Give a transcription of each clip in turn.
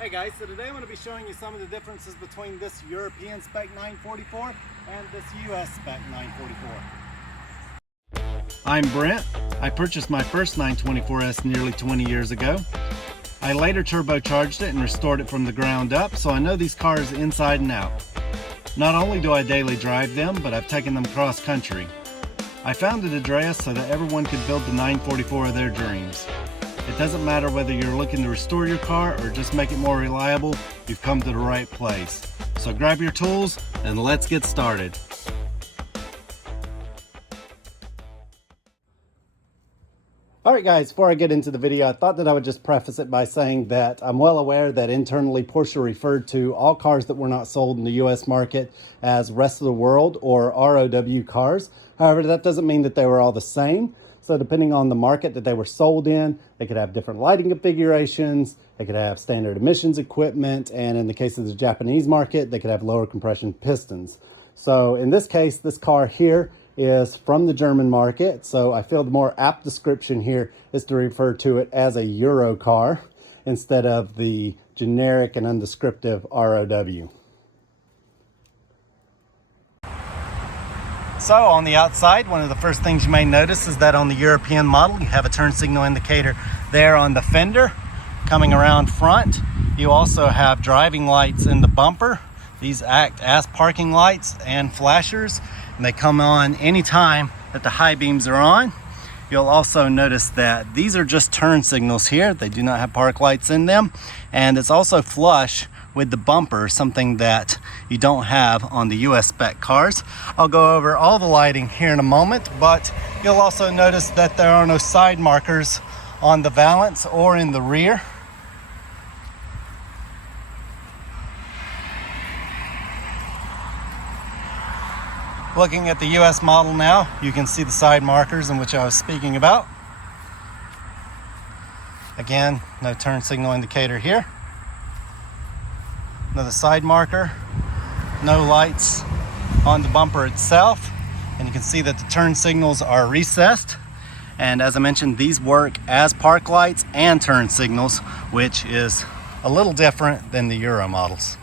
Hey guys, so today I'm going to be showing you some of the differences between this European Spec 944 and this US Spec 944. I'm Brent. I purchased my first 924S nearly 20 years ago. I later turbocharged it and restored it from the ground up, so I know these cars inside and out. Not only do I daily drive them, but I've taken them cross country. I founded edredas so that everyone could build the 944 of their dreams. It doesn't matter whether you're looking to restore your car or just make it more reliable, you've come to the right place. So grab your tools and let's get started. Alright guys, before I get into the video, I thought that I would just preface it by saying that I'm well aware that internally Porsche referred to all cars that were not sold in the US market as rest of the world or ROW cars. However, that doesn't mean that they were all the same. So depending on the market that they were sold in, they could have different lighting configurations, they could have standard emissions equipment, and in the case of the Japanese market, they could have lower compression pistons. So in this case, this car here is from the German market, so I feel the more apt description here is to refer to it as a Euro car instead of the generic and undescriptive ROW. So on the outside, one of the first things you may notice is that on the European model, you have a turn signal indicator there on the fender. Coming around front, you also have driving lights in the bumper. These act as parking lights and flashers, and they come on anytime that the high beams are on. You'll also notice that these are just turn signals here. They do not have park lights in them, and it's also flush with the bumper, something that you don't have on the US spec cars. I'll go over all the lighting here in a moment, but you'll also notice that there are no side markers on the valance or in the rear. Looking at the US model now, you can see the side markers in which I was speaking about. Again, no turn signal indicator here. Another side marker, no lights on the bumper itself, and you can see that the turn signals are recessed. And as I mentioned, these work as park lights and turn signals, which is a little different than the Euro models.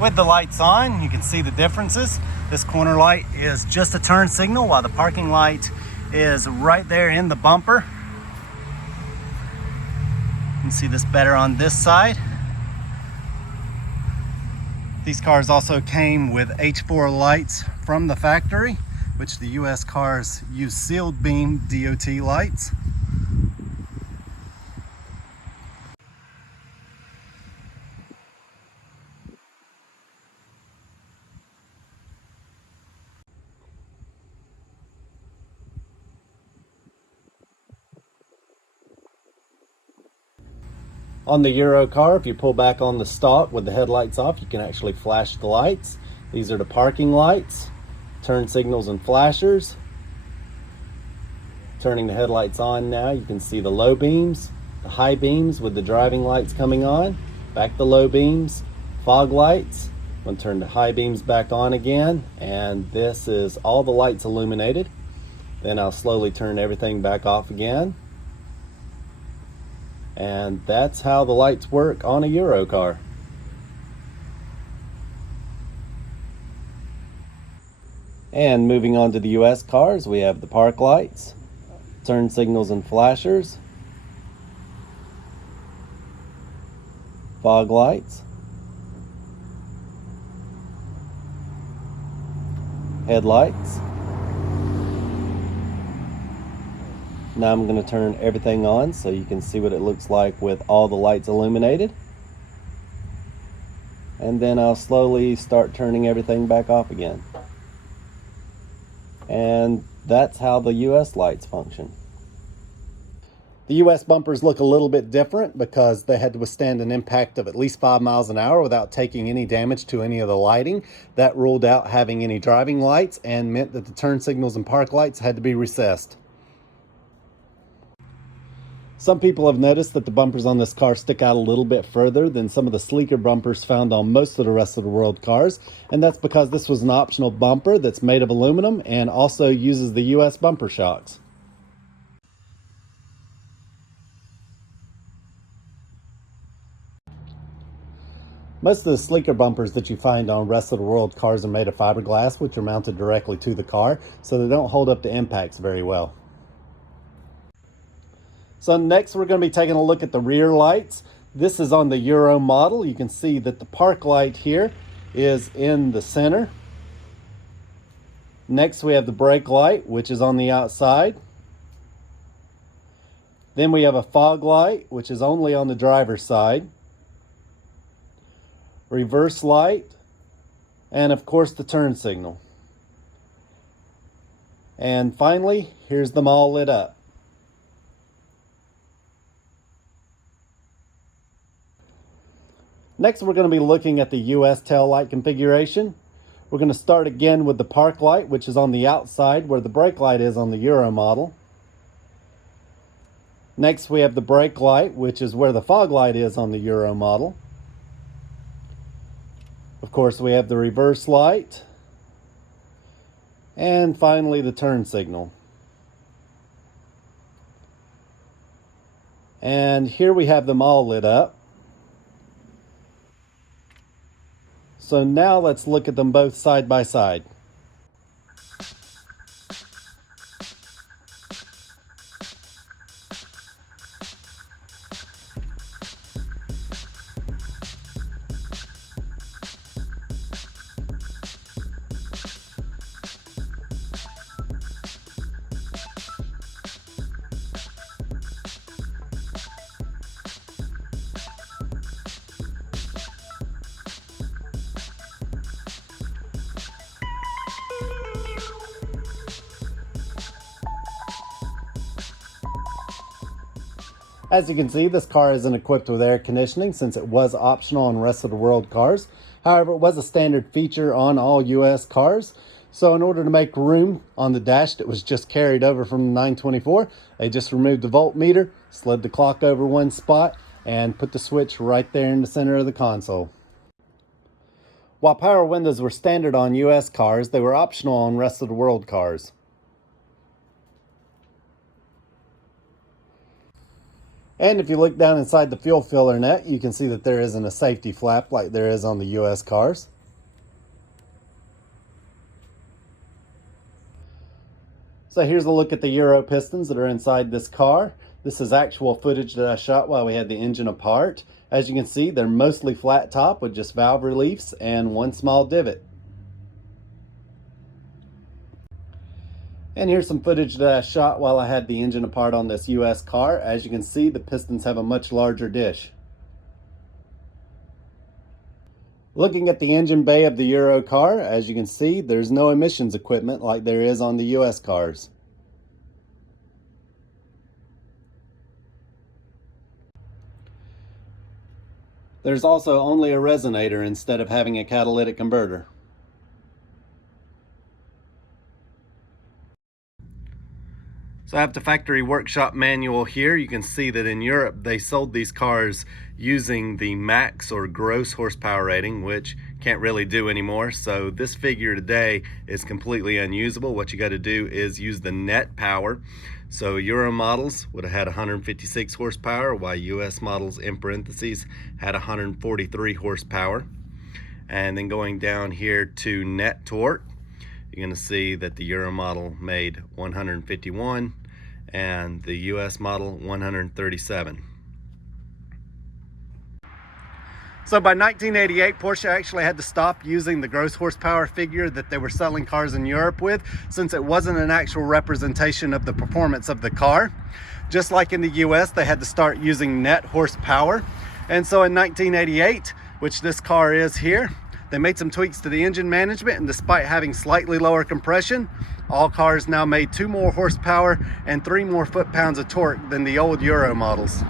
With the lights on, you can see the differences. This corner light is just a turn signal, while the parking light is right there in the bumper. You can see this better on this side. These cars also came with H4 lights from the factory, which the US cars use sealed beam DOT lights. On the Euro car, if you pull back on the stalk with the headlights off, you can actually flash the lights. These are the parking lights, turn signals and flashers. Turning the headlights on now, you can see the low beams, the high beams with the driving lights coming on, back the low beams, fog lights. I'm going to turn the high beams back on again, and this is all the lights illuminated. Then I'll slowly turn everything back off again. And that's how the lights work on a Euro car. And moving on to the US cars, we have the park lights, turn signals and flashers, fog lights, headlights. Now I'm going to turn everything on so you can see what it looks like with all the lights illuminated. And then I'll slowly start turning everything back off again. And that's how the US lights function. The US bumpers look a little bit different because they had to withstand an impact of at least 5 miles an hour without taking any damage to any of the lighting. That ruled out having any driving lights and meant that the turn signals and park lights had to be recessed. Some people have noticed that the bumpers on this car stick out a little bit further than some of the sleeker bumpers found on most of the rest of the world cars, and that's because this was an optional bumper that's made of aluminum and also uses the US bumper shocks. Most of the sleeker bumpers that you find on rest of the world cars are made of fiberglass, which are mounted directly to the car, so they don't hold up to impacts very well. So next we're going to be taking a look at the rear lights. This is on the Euro model. You can see that the park light here is in the center. Next we have the brake light, which is on the outside. Then we have a fog light, which is only on the driver's side. Reverse light, and of course the turn signal. And finally, here's them all lit up. Next, we're going to be looking at the US tail light configuration. We're going to start again with the park light, which is on the outside where the brake light is on the Euro model. Next, we have the brake light, which is where the fog light is on the Euro model. Of course, we have the reverse light. And finally, the turn signal. And here we have them all lit up. So now let's look at them both side by side. As you can see, this car isn't equipped with air conditioning since it was optional on rest of the world cars. However, it was a standard feature on all US cars. So in order to make room on the dash that was just carried over from the 924, they just removed the voltmeter, slid the clock over one spot, and put the switch right there in the center of the console. While power windows were standard on US cars, they were optional on rest of the world cars. And if you look down inside the fuel filler net, you can see that there isn't a safety flap like there is on the US cars. So here's a look at the Euro pistons that are inside this car. This is actual footage that I shot while we had the engine apart. As you can see, they're mostly flat top with just valve reliefs and one small divot. And here's some footage that I shot while I had the engine apart on this US car. As you can see, the pistons have a much larger dish. Looking at the engine bay of the Euro car, as you can see, there's no emissions equipment like there is on the US cars. There's also only a resonator instead of having a catalytic converter. So I have the factory workshop manual here. You can see that in Europe they sold these cars using the max or gross horsepower rating, which can't really do anymore. So this figure today is completely unusable. What you got to do is use the net power. So Euro models would have had 156 horsepower, while US models in parentheses had 143 horsepower. And then going down here to net torque, you're going to see that the Euro model made 151 and the US model 137. So by 1988, Porsche actually had to stop using the gross horsepower figure that they were selling cars in Europe with, since it wasn't an actual representation of the performance of the car. Just like in the US, they had to start using net horsepower. And so in 1988, which this car is here, they made some tweaks to the engine management, and despite having slightly lower compression, all cars now made 2 more horsepower and 3 more foot-pounds of torque than the old Euro models.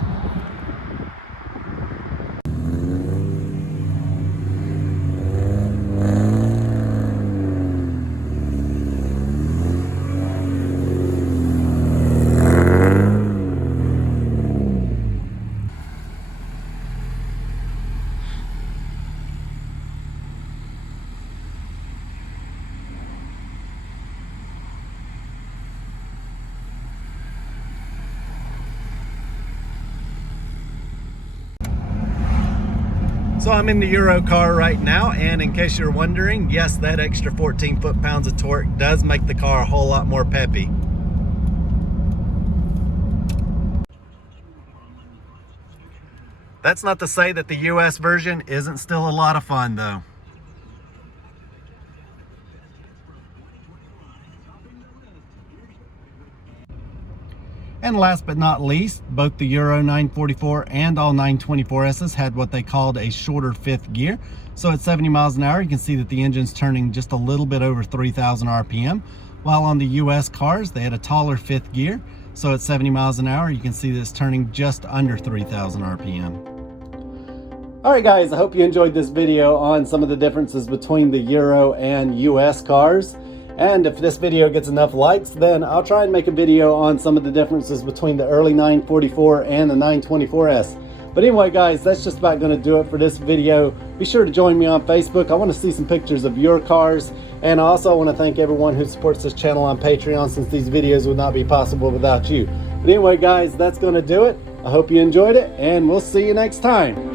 So I'm in the Euro car right now, and in case you're wondering, yes, that extra 14 foot-pounds of torque does make the car a whole lot more peppy. That's not to say that the US version isn't still a lot of fun though. And last but not least, both the Euro 944 and all 924Ss had what they called a shorter fifth gear. So at 70 miles an hour, you can see that the engine's turning just a little bit over 3,000 RPM. While on the US cars, they had a taller fifth gear. So at 70 miles an hour, you can see that it's turning just under 3,000 RPM. All right, guys, I hope you enjoyed this video on some of the differences between the Euro and US cars. And if this video gets enough likes, then I'll try and make a video on some of the differences between the early 944 and the 924S. But anyway, guys, that's just about going to do it for this video. Be sure to join me on Facebook. I want to see some pictures of your cars. And I also want to thank everyone who supports this channel on Patreon, since these videos would not be possible without you. But anyway, guys, that's going to do it. I hope you enjoyed it, and we'll see you next time.